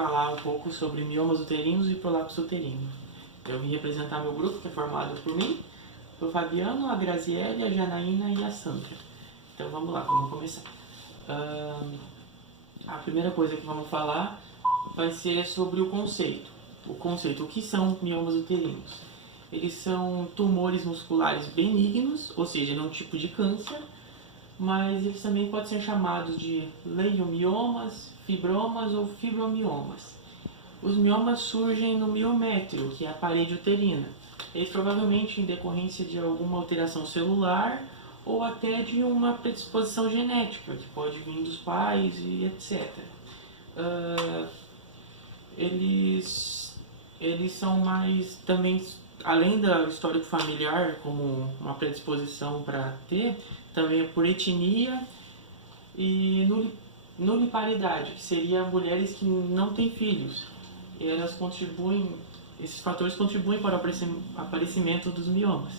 falar um pouco sobre miomas uterinos e prolapso uterino. Eu vim representar meu grupo, que é formado por mim, o Fabiano, a Graziele, a Janaína e a Sandra. Então vamos lá, vamos começar. A primeira coisa que vamos falar vai ser sobre o conceito. O que são miomas uterinos? Eles são tumores musculares benignos, ou seja, ele é um tipo de câncer, mas eles também podem ser chamados de leiomiomas, fibromas ou fibromiomas. Os miomas surgem no miométrio, que é a parede uterina. Eles provavelmente em decorrência de alguma alteração celular ou até de uma predisposição genética, que pode vir dos pais e etc. Eles são mais também, além da histórico familiar como uma predisposição para ter, também é por etnia e nuliparidade, que seria mulheres que não têm filhos. Esses fatores contribuem para o aparecimento dos miomas.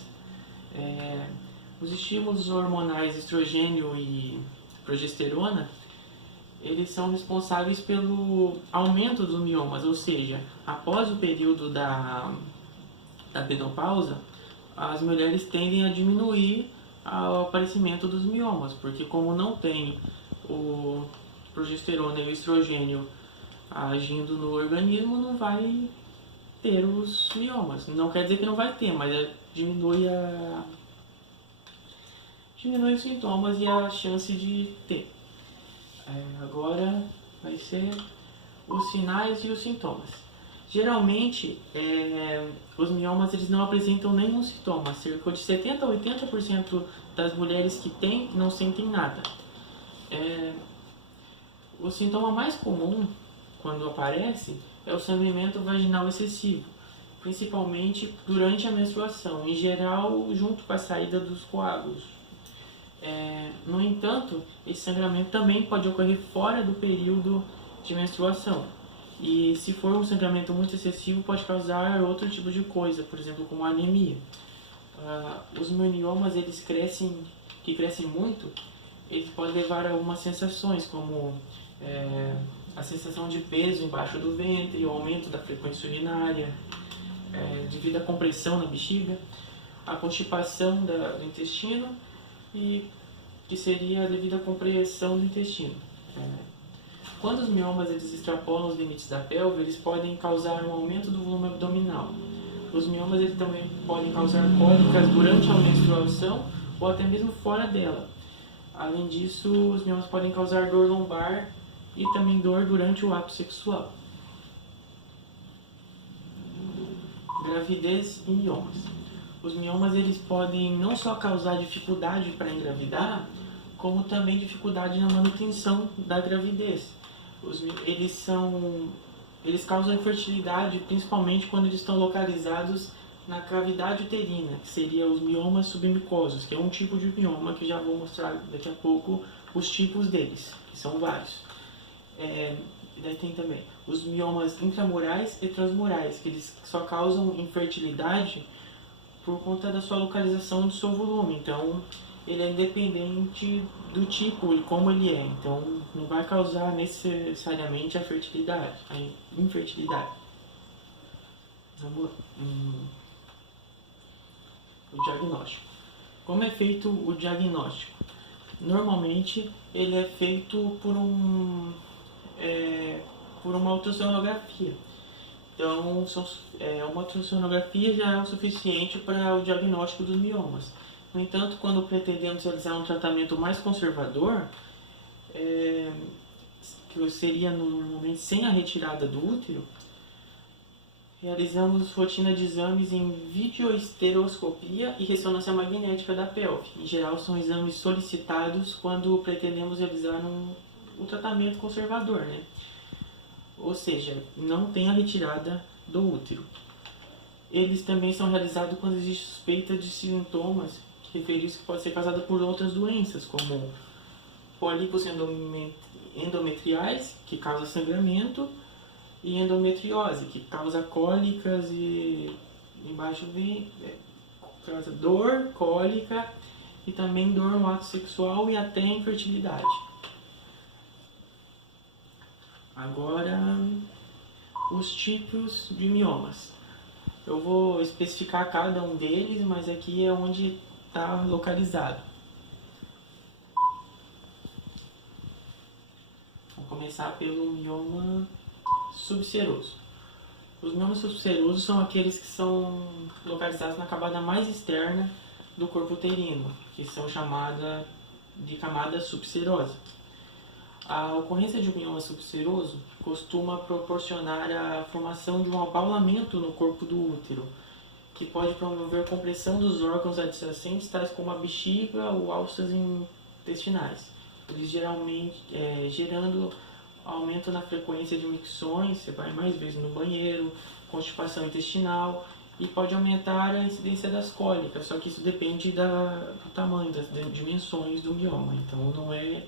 Os estímulos hormonais estrogênio e progesterona, eles são responsáveis pelo aumento dos miomas, ou seja, após o período da menopausa, as mulheres tendem a diminuir o aparecimento dos miomas, porque como não tem o progesterona e o estrogênio agindo no organismo, não vai ter os miomas. Não quer dizer que não vai ter, mas diminui os sintomas e a chance de ter. Agora vai ser os sinais e os sintomas. Geralmente, os miomas eles não apresentam nenhum sintoma. Cerca de 70 a 80% das mulheres que têm não sentem nada. O sintoma mais comum, quando aparece, é o sangramento vaginal excessivo, principalmente durante a menstruação, em geral junto com a saída dos coágulos. No entanto, esse sangramento também pode ocorrer fora do período de menstruação. E se for um sangramento muito excessivo, pode causar outro tipo de coisa, por exemplo, como anemia. Os miomas, que crescem muito, eles podem levar a algumas sensações, como a sensação de peso embaixo do ventre, o aumento da frequência urinária, devido à compressão na bexiga, a constipação do intestino, e que seria devido à compressão do intestino. Quando os miomas eles extrapolam os limites da pelve, eles podem causar um aumento do volume abdominal. Os miomas eles também podem causar cólicas durante a menstruação ou até mesmo fora dela. Além disso, os miomas podem causar dor lombar e também dor durante o ato sexual. Gravidez e miomas. Os miomas eles podem não só causar dificuldade para engravidar, como também dificuldade na manutenção da gravidez. Eles causam infertilidade principalmente quando eles estão localizados na cavidade uterina, que seria os miomas submucosos, que é um tipo de mioma que já vou mostrar daqui a pouco os tipos deles, que são vários. Daí tem também os miomas intramurais e transmurais, que eles só causam infertilidade por conta da sua localização e do seu volume. Então, ele é independente do tipo e como ele é. Então, não vai causar necessariamente a infertilidade. Vamos lá. O diagnóstico. Como é feito o diagnóstico? Normalmente, ele é feito por uma ultrassonografia. Então, uma ultrassonografia já é o suficiente para o diagnóstico dos miomas. No entanto, quando pretendemos realizar um tratamento mais conservador, que seria normalmente sem a retirada do útero, realizamos rotina de exames em videoestereoscopia e ressonância magnética da pelve. Em geral, são exames solicitados quando pretendemos realizar um tratamento conservador, né? Ou seja, não tem a retirada do útero. Eles também são realizados quando existe suspeita de sintomas referidos que podem ser causados por outras doenças, como pólipos endometriais, que causa sangramento, e endometriose, que causa cólicas e embaixo causa dor, cólica e também dor no ato sexual e até infertilidade. Agora os tipos de miomas. Eu vou especificar cada um deles, mas aqui é onde está localizado. Vou começar pelo mioma subseroso. Os miomas subserosos são aqueles que são localizados na camada mais externa do corpo uterino, que são chamadas de camada subserosa. A ocorrência de um mioma subseroso costuma proporcionar a formação de um abaulamento no corpo do útero, que pode promover compressão dos órgãos adjacentes, tais como a bexiga ou alças intestinais, eles geralmente gerando aumento na frequência de micções, você vai mais vezes no banheiro, constipação intestinal, e pode aumentar a incidência das cólicas, só que isso depende do tamanho, das dimensões do mioma, então não é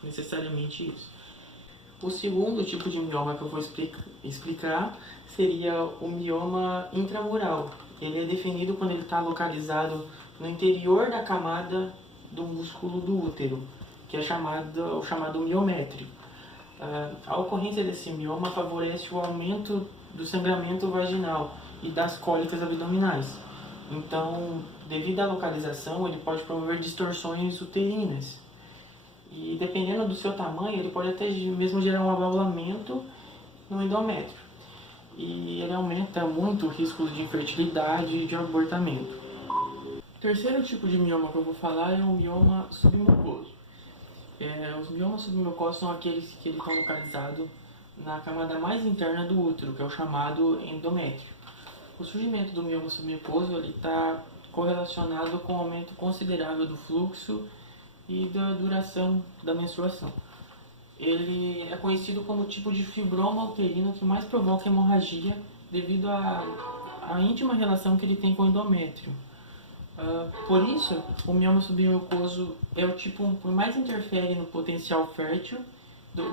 necessariamente isso. O segundo tipo de mioma que eu vou explicar seria o mioma intramural. Ele é definido quando ele está localizado no interior da camada do músculo do útero, que é o chamado miométrio. A ocorrência desse mioma favorece o aumento do sangramento vaginal e das cólicas abdominais. Então, devido à localização, ele pode promover distorções uterinas. E dependendo do seu tamanho, ele pode até mesmo gerar um abaulamento no endométrio. E ele aumenta muito o risco de infertilidade e de abortamento. O terceiro tipo de mioma que eu vou falar é o mioma submucoso. Os miomas submucosos são aqueles que estão localizados na camada mais interna do útero, que é o chamado endométrio. O surgimento do mioma submucoso está correlacionado com um aumento considerável do fluxo e da duração da menstruação. Ele é conhecido como o tipo de fibroma uterino que mais provoca hemorragia devido à íntima relação que ele tem com o endométrio. Por isso, o mioma submucoso é o tipo que mais interfere no potencial fértil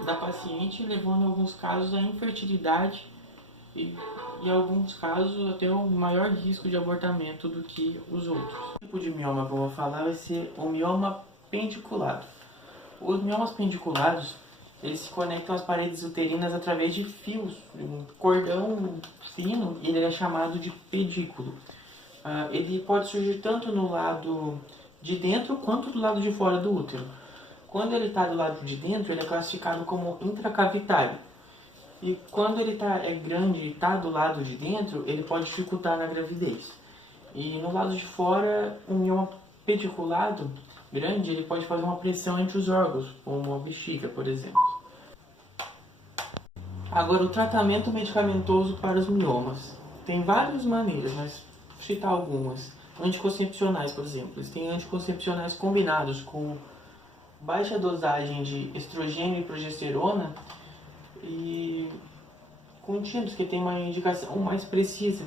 da paciente, levando em alguns casos à infertilidade e em alguns casos até um maior risco de abortamento do que os outros. O tipo de mioma que eu vou falar vai ser o mioma pendiculado. Os miomas pendiculados, eles se conectam às paredes uterinas através de fios, um cordão fino, e ele é chamado de pedículo. Ele pode surgir tanto no lado de dentro quanto do lado de fora do útero. Quando ele está do lado de dentro, ele é classificado como intracavitário. E quando ele é grande e está do lado de dentro, ele pode dificultar na gravidez. E no lado de fora, um mioma pediculado grande, ele pode fazer uma pressão entre os órgãos, como a bexiga, por exemplo. Agora, o tratamento medicamentoso para os miomas. Tem várias maneiras, mas vou citar algumas. Anticoncepcionais, por exemplo. Eles têm anticoncepcionais combinados com baixa dosagem de estrogênio e progesterona e contínuos que têm uma indicação mais precisa.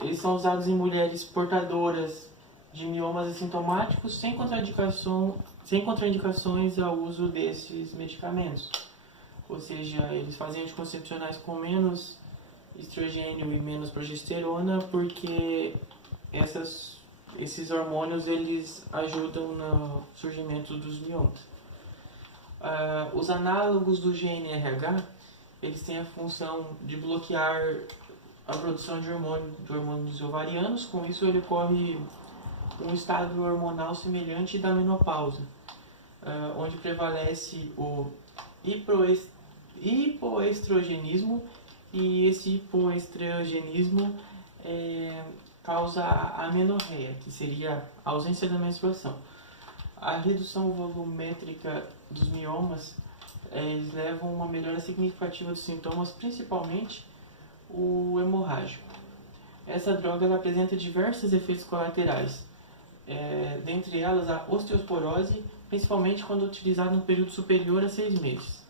Eles são usados em mulheres portadoras de miomas assintomáticos sem contraindicações ao uso desses medicamentos. Ou seja, eles fazem anticoncepcionais com menos estrogênio e menos progesterona porque esses hormônios eles ajudam no surgimento dos miomas. Os análogos do GnRH, eles têm a função de bloquear a produção de hormônios ovarianos. Com isso, ele ocorre um estado hormonal semelhante da menopausa, onde prevalece o hipoestrogenismo, e esse hipoestrogenismo causa a amenorreia, que seria a ausência da menstruação. A redução volumétrica dos miomas eles levam a uma melhora significativa dos sintomas, principalmente o hemorrágico. Essa droga ela apresenta diversos efeitos colaterais, dentre elas a osteoporose, principalmente quando utilizada no período superior a 6 meses.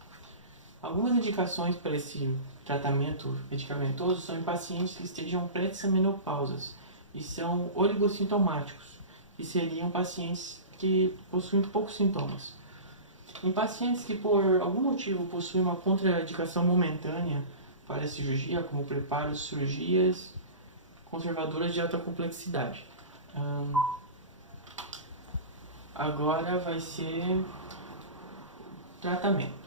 Algumas indicações para esse tratamento medicamentoso são em pacientes que estejam prestes a menopausas e são oligossintomáticos, que seriam pacientes que possuem poucos sintomas. Em pacientes que por algum motivo possuem uma contraindicação momentânea para a cirurgia, como preparos, cirurgias conservadoras de alta complexidade. Agora vai ser tratamento.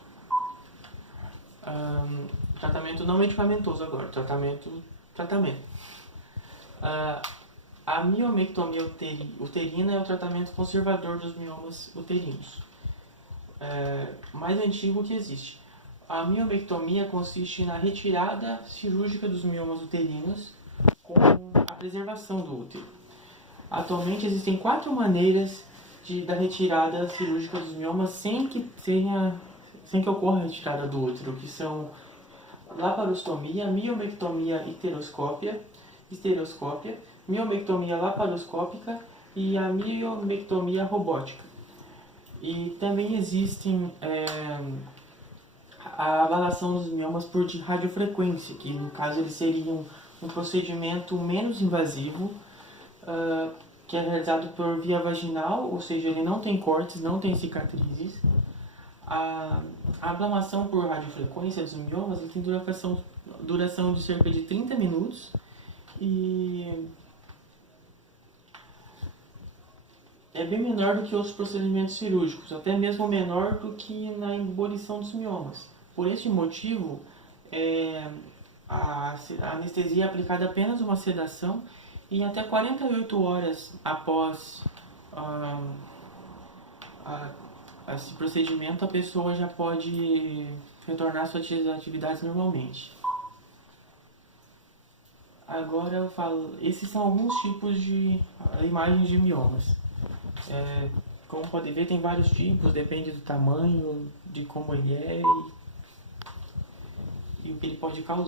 Tratamento não medicamentoso agora, tratamento. A miomectomia uterina é o tratamento conservador dos miomas uterinos, mais antigo que existe. A miomectomia consiste na retirada cirúrgica dos miomas uterinos com a preservação do útero. Atualmente existem 4 maneiras da retirada cirúrgica dos miomas sem que ocorra a retirada do útero, que são laparostomia, miomectomia histeroscópia, miomectomia laparoscópica e a miomectomia robótica. E também existem a ablação dos miomas por radiofrequência, que no caso eles seriam um procedimento menos invasivo, que é realizado por via vaginal, ou seja, ele não tem cortes, não tem cicatrizes. A ablação por radiofrequência dos miomas tem duração de cerca de 30 minutos e é bem menor do que os procedimentos cirúrgicos, até mesmo menor do que na ebulição dos miomas. Por este motivo, a anestesia é aplicada apenas uma sedação e até 48 horas após esse procedimento a pessoa já pode retornar às suas atividades normalmente. Agora eu falo, esses são alguns tipos de imagens de miomas. Como pode ver, tem vários tipos, depende do tamanho, de como ele é e o que ele pode causar.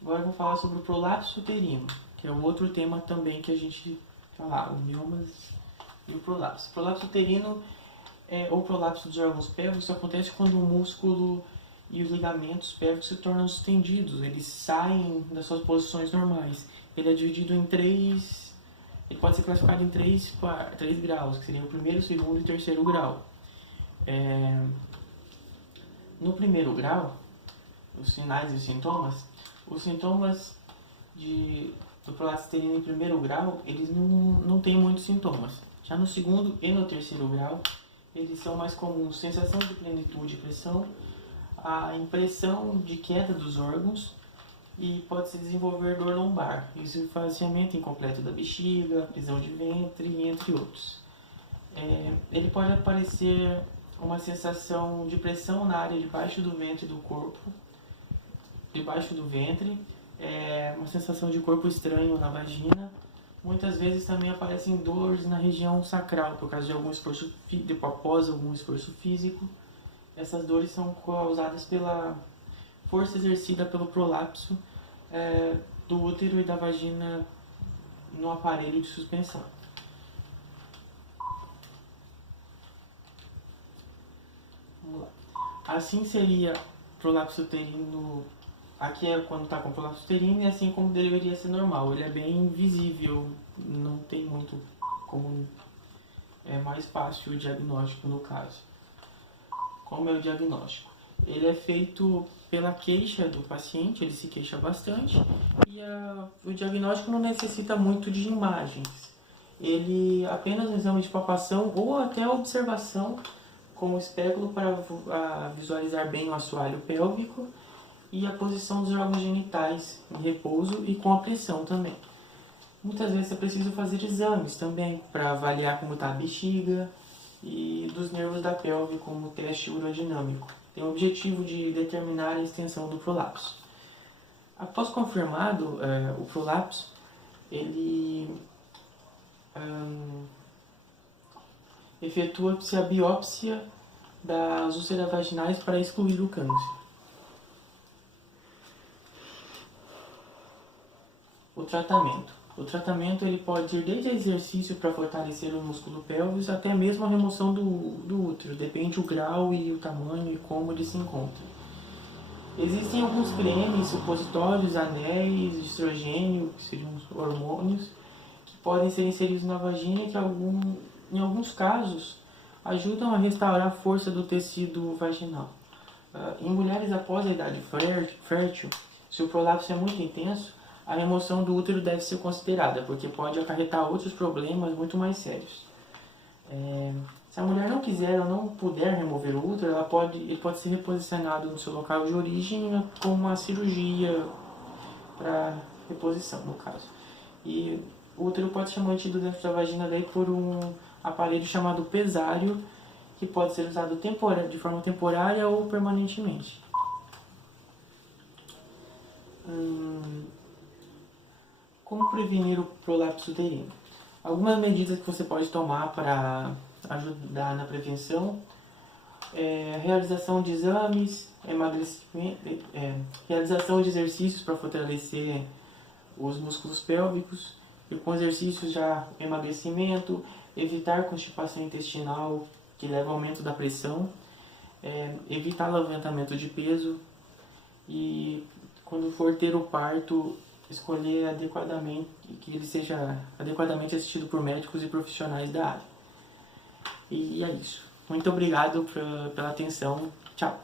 Agora eu vou falar sobre o prolapso uterino, que é o outro tema também que a gente falar, o miomas e o prolapso. O prolapso uterino ou prolapso dos órgãos pélvicos acontece quando o músculo e os ligamentos pélvicos se tornam distendidos, eles saem das suas posições normais. Ele é dividido em ele pode ser classificado em três graus, que seriam o primeiro, segundo e terceiro grau. No primeiro grau, os sinais e sintomas, do prolapso uterino em primeiro grau, eles não têm muitos sintomas. Já no segundo e no terceiro grau, eles são mais comuns: sensação de plenitude e pressão, a impressão de queda dos órgãos e pode-se desenvolver dor lombar, esvaziamento incompleto da bexiga, prisão de ventre, entre outros. Ele pode aparecer uma sensação de pressão na área debaixo do ventre do corpo, debaixo do ventre, uma sensação de corpo estranho na vagina. Muitas vezes também aparecem dores na região sacral por causa de após algum esforço físico. Essas dores são causadas pela força exercida pelo prolapso do útero e da vagina no aparelho de suspensão. Vamos lá. Assim seria prolapso uterino. Aqui é quando está com prolapso uterino e assim como deveria ser normal. Ele é bem visível, não tem muito como... É mais fácil o diagnóstico no caso. Como é o diagnóstico? Ele é feito pela queixa do paciente, ele se queixa bastante e o diagnóstico não necessita muito de imagens. Ele apenas um exame de palpação ou até observação com o espéculo para visualizar bem o assoalho pélvico e a posição dos órgãos genitais em repouso e com a pressão também. Muitas vezes é preciso fazer exames também para avaliar como está a bexiga e dos nervos da pelve, como o teste urodinâmico. Tem o objetivo de determinar a extensão do prolapso. Após confirmado o prolapso, efetua-se a biópsia das úlceras vaginais para excluir o câncer. O tratamento ele pode ir desde exercício para fortalecer o músculo pélvis até mesmo a remoção do útero, depende do grau e o tamanho e como ele se encontra. Existem alguns cremes, supositórios, anéis de estrogênio, que seriam os hormônios, que podem ser inseridos na vagina e que em alguns casos ajudam a restaurar a força do tecido vaginal. Em mulheres após a idade fértil, se o prolapso é muito intenso, a remoção do útero deve ser considerada, porque pode acarretar outros problemas muito mais sérios. Se a mulher não quiser ou não puder remover o útero, ele pode ser reposicionado no seu local de origem com uma cirurgia para reposição, no caso. E o útero pode ser mantido dentro da vagina daí por um aparelho chamado pesário, que pode ser usado de forma temporária ou permanentemente. Como prevenir o prolapso uterino? Algumas medidas que você pode tomar para ajudar na prevenção realização de exames, emagrecimento, realização de exercícios para fortalecer os músculos pélvicos, e com exercícios já emagrecimento, evitar constipação intestinal que leva ao aumento da pressão, evitar levantamento de peso e quando for ter o parto, escolher adequadamente, que ele seja adequadamente assistido por médicos e profissionais da área. E é isso. Muito obrigado pela atenção. Tchau.